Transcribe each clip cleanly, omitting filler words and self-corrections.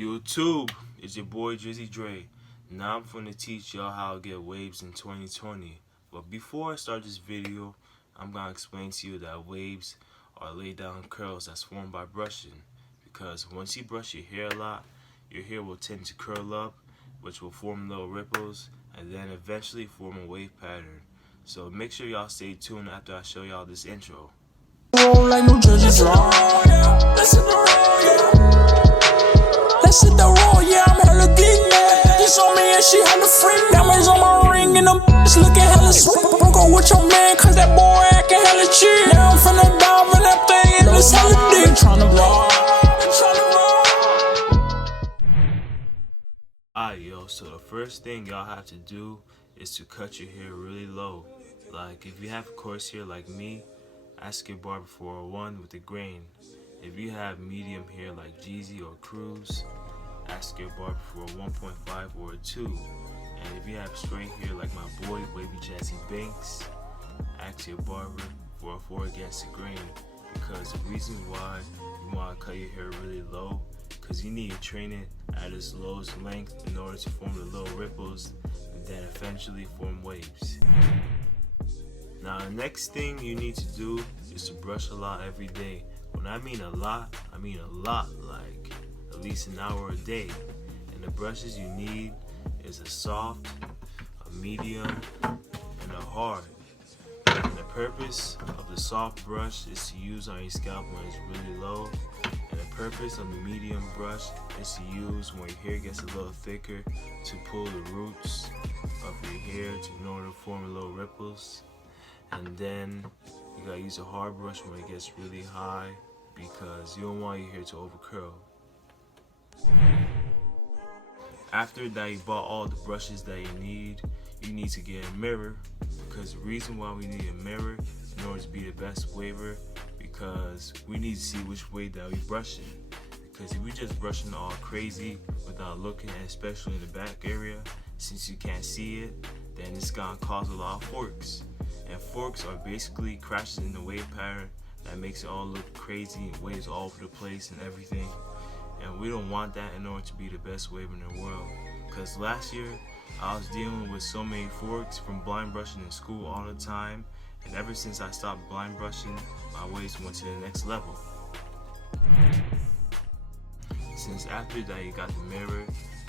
YouTube, it's your boy Drizzy Dre. Now I'm going to teach y'all how to get waves in 2020. But before I start this video, I'm going to explain to you that waves are laid down curls that's formed by brushing. Because once you brush your hair a lot, your hair will tend to curl up, which will form little ripples, and then eventually form a wave pattern. So make sure y'all stay tuned after I show y'all this intro. Roll like New Jersey drum. Let's hit the roll, yeah. Let's hit the roll, yeah. I'm hella geek, man. This on me and she hella freak. Diamonds on my ring and them bitches looking hella sweet. Don't go with your man, cause that boy acting hella cheap. Now I'm finna dive in that thing and it's hella deep. Tryna roll. Alright, yo, so the first thing y'all have to do is to cut your hair really low. Like, if you have coarse hair like me, ask your barber for a 1 with a grain. If you have medium hair like Jeezy or Cruz, ask your barber for a 1.5 or a 2. And if you have straight hair like my boy, Wavy Jazzy Banks, ask your barber for a 4 against the grain. Because the reason why you want to cut your hair really low, because you need to train it at its lowest length in order to form the little ripples and then eventually form waves. Now the next thing you need to do is to brush a lot every day. When I mean a lot, like at least an hour a day. And the brushes you need is a soft, a medium, and a hard. And the purpose of the soft brush is to use on your scalp when it's really low. And the purpose of the medium brush is to use when your hair gets a little thicker to pull the roots of your hair in order to form little ripples. And then you gotta use a hard brush when it gets really high because you don't want your hair to overcurl. After that you bought all the brushes that you need to get a mirror, because the reason why we need a mirror in order to be the best waver, because we need to see which way that we brushing. Because if we just brushing all crazy without looking, especially in the back area, since you can't see it, then it's gonna cause a lot of forks. And forks are basically crashes in the wave pattern that makes it all look crazy and waves all over the place and everything. And we don't want that in order to be the best waver in the world. Because last year, I was dealing with so many forks from blind brushing in school all the time. And ever since I stopped blind brushing, my waves went to the next level. Since after that you got the mirror,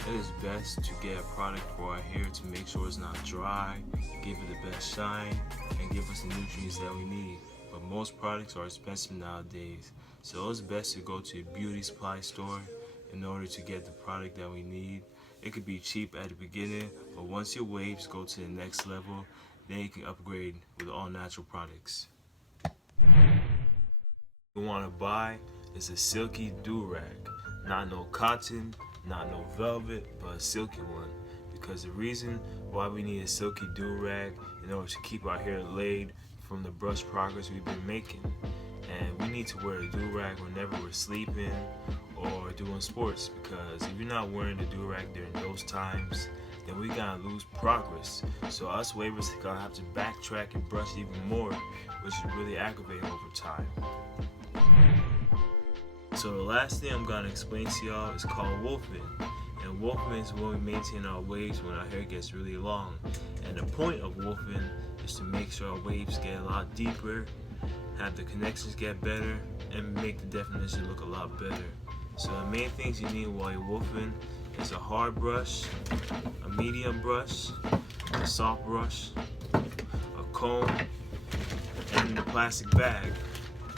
it is best to get a product for our hair to make sure it's not dry, give it the best shine, and give us the nutrients that we need. But most products are expensive nowadays, so it's best to go to a beauty supply store in order to get the product that we need. It could be cheap at the beginning, but once your waves go to the next level, then you can upgrade with all natural products. You want to buy is a silky Dorag, not no cotton, not no velvet, but a silky one. Because the reason why we need a silky Dorag in order to keep our hair laid from the brush progress we've been making. And we need to wear a Dorag whenever we're sleeping or doing sports, because if you're not wearing the Dorag during those times, then we gotta lose progress. So us wavers are gonna have to backtrack and brush even more, which is really aggravating over time. So the last thing I'm gonna explain to y'all is called Wolfman. And Wolfman is when we maintain our waves when our hair gets really long. And the point of Wolfman is to make sure our waves get a lot deeper, have the connections get better, and make the definition look a lot better. So the main things you need while you're wolfing is a hard brush, a medium brush, a soft brush, a comb, and a plastic bag.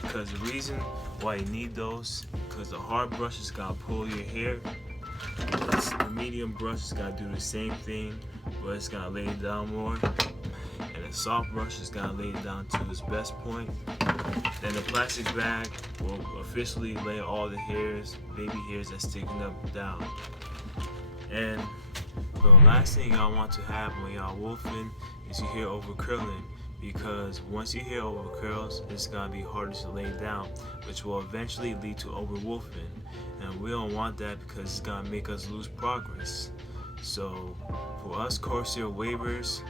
Because the reason why you need those, because the hard brush is gonna pull your hair, the medium brush is gonna do the same thing, but it's gonna lay it down more, and the soft brush is gonna lay it down to its best point. Then the plastic bag will officially lay all the hairs, baby hairs that's sticking up down. And the last thing y'all want to have when y'all wolfing is your hair over curling, because once your hair over curls, it's gonna be harder to lay down, which will eventually lead to over wolfing. And we don't want that because it's gonna make us lose progress. So for us coarse hair wavers,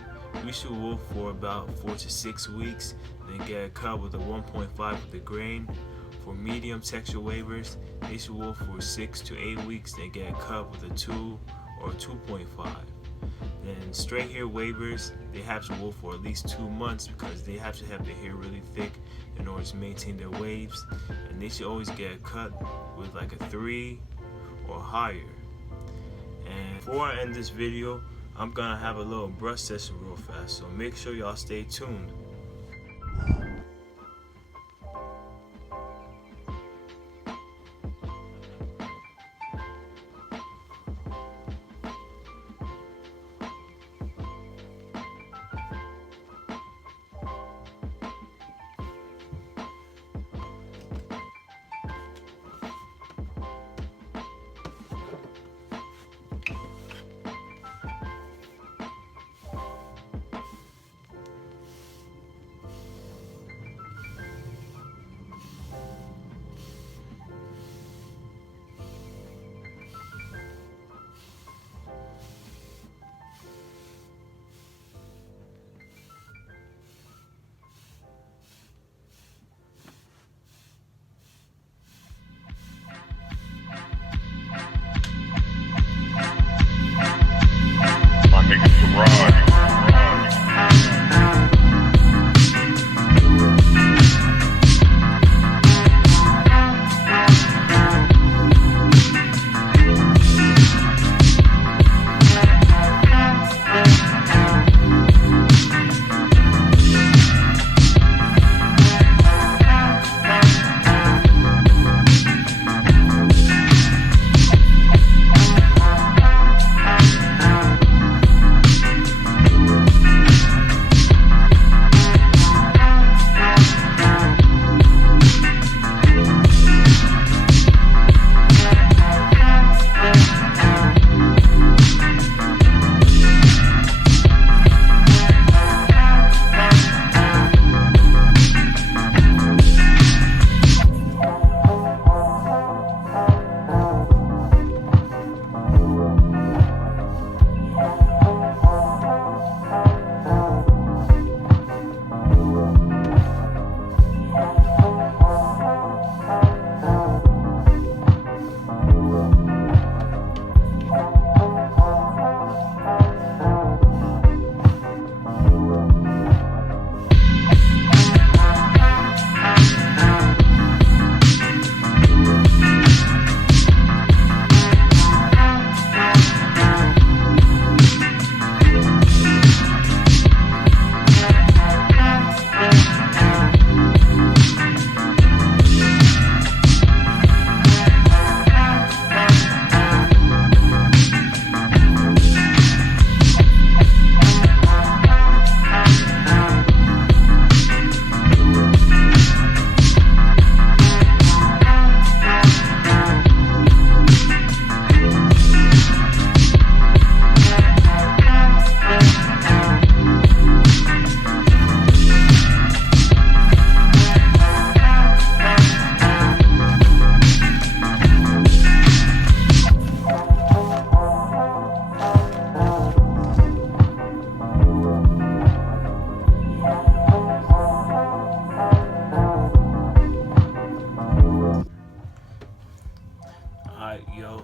we should wolf for about 4 to 6 weeks, then get a cut with a 1.5 with the grain For medium texture waivers, they should wolf for 6 to 8 weeks, then get cut with a 2 or 2.5. Then straight hair waivers, they have to wolf for at least 2 months because they have to have their hair really thick in order to maintain their waves, and they should always get cut with like a 3 or higher. And before I end this video, I'm gonna have a little brush session real fast, so make sure y'all stay tuned. My nigga Dorag.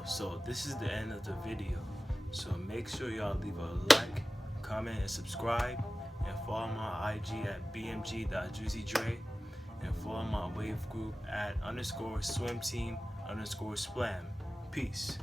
So this is the end of the video. So make sure y'all leave a like, comment, and subscribe, and follow my IG at bmg.juicydre, and follow my wave group at _swimteam_splam. Peace.